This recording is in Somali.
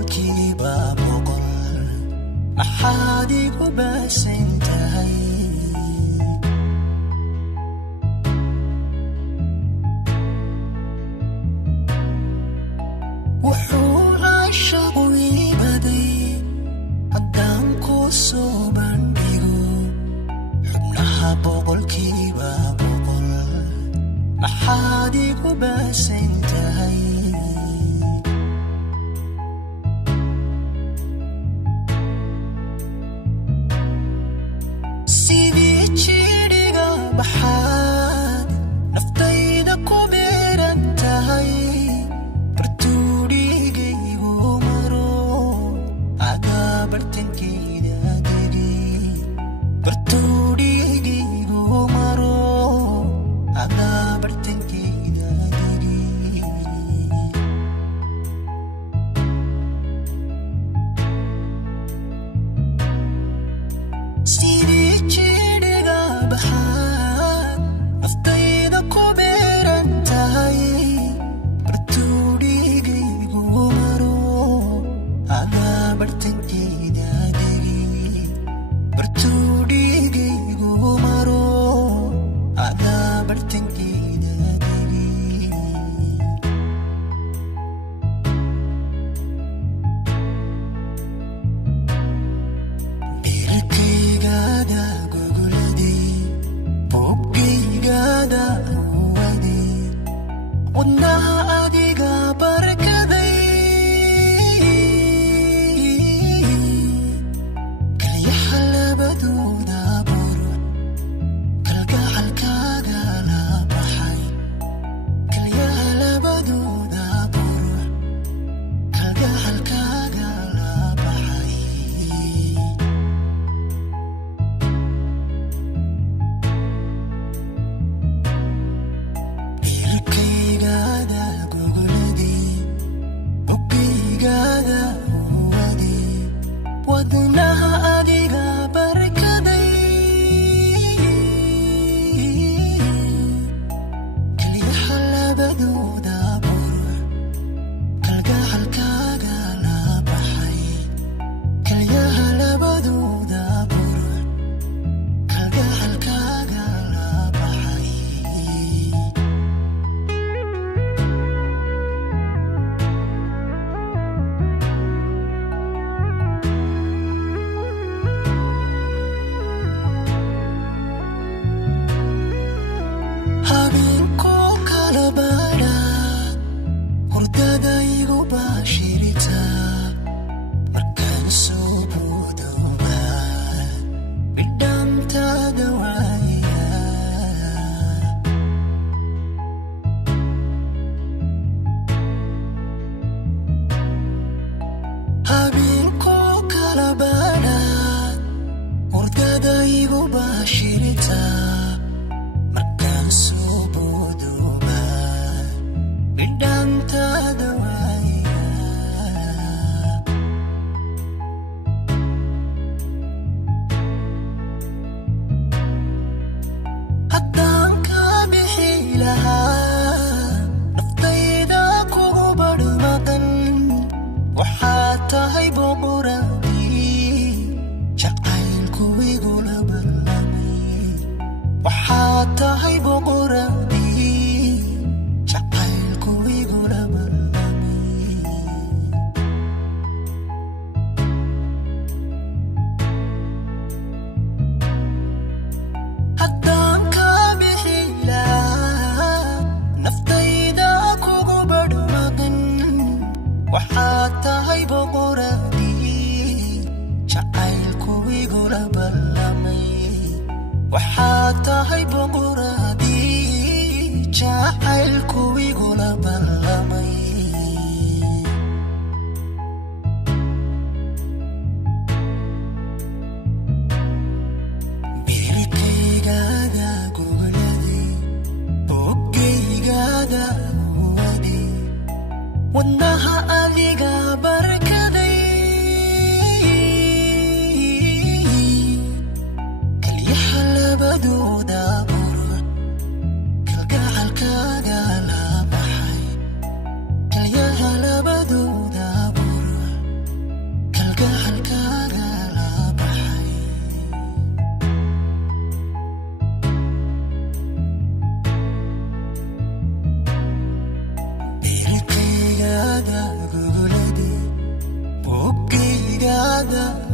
boqolkiiba boqol maxaad igu baasan tahay wuxuu caashaqu iibaday haddaan ku soo bandhigo xubnaha boqolkiiba boqol maxaad igu baasan tahay sidii jidhiga baxaad naftayda ku beeran tahay bartuudhigaygu maro adaa bartankeeda degi bartuudhigaygu maro adaa bartankeeda degi sidii jidhiga baxaad naftayda ku beeran tahay bartuudhigaygu maro adaa bartankeeda degi bartuudhigaygu maro adaa bartankeeda degi beerkaygaada gogoladii boggaygaada wadii wadnaha adiga barkaday kalyaha labadooda buruc kalgacalkaaga la baxay kalyaha labadooda buruc kalgacalkaaga la baxay beerkaygaada gogoladii boggaygaada wadii wadnaha adiga barkaday kalyaha labadooda buruc kalgacalkaaga la baxay kalyaha labadooda buruc kalgacalkaaga la baxay habeenkoo kala baadhaad hurdada igu baashirita markaan soo boodowba bidhaantaada waaya habeenkoo kala baadhaad hurdada igu baashirita markaan soo boodowba bidhaantaada waaya haddaan ka bixi lahaa naftayda kugu badhmaqan waxaad tahay boqoradii jacaylku igula ballamay badbaada